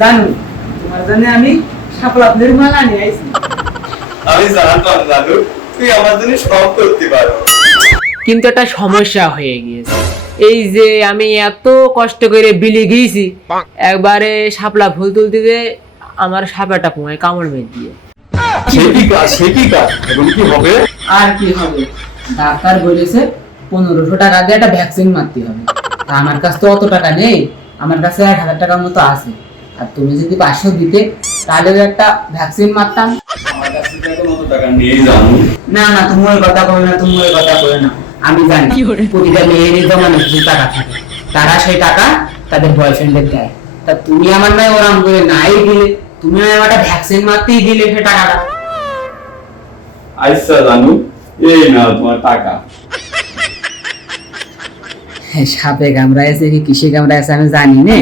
জানো তোমার জন্য আমি শাপলা ফুলের মালা নিয়ে আইছি। আমি জানতাম জানু তুই আমার জন্য সব করতে পারো। কিন্তু একটা সমস্যা হয়ে গিয়েছে। এই যে আমি এত কষ্ট করে বিলে গিয়েছি, একবারে শাপলা ফুল তুলতে যে আমার সাপেটা পোঙায় কামড় মেরে দিয়ে। সে কি কাজ এখন কি হবে? আর কি হবে, ডাক্তার বলেছে 1500 টাকা দিয়ে একটা ভ্যাকসিন মারতে হবে। তা আমার কাছে তো অত টাকা নেই, আমার কাছে 1000 টাকার মতো আছে। আর তুমি যদি 500 দিতে তাহলে একটা ভ্যাকসিন মারতাম। আমার কাছে তো এখন অত টাকা নেই জানু। না না, তুমি ওই কথা বলে না, তুমি ওই কথা বলে না। আমি জানি প্রতিটা মেয়েরই জমানো কিছু টাকা থাকে, তারা সেই টাকা তাদের বয়ফ্রেন্ডদের দেয়। তা তুমি আমার নয় ওরাম করে নাই দিলে, তুমি আমার একটা ভ্যাকসিন মারতেই দিলে সে টাকাটা। আচ্ছা জানু, এই নাও তোমার টাকা। সাপে কামড়াইছে কি কিসে কামড়াইছে আমি জানি না।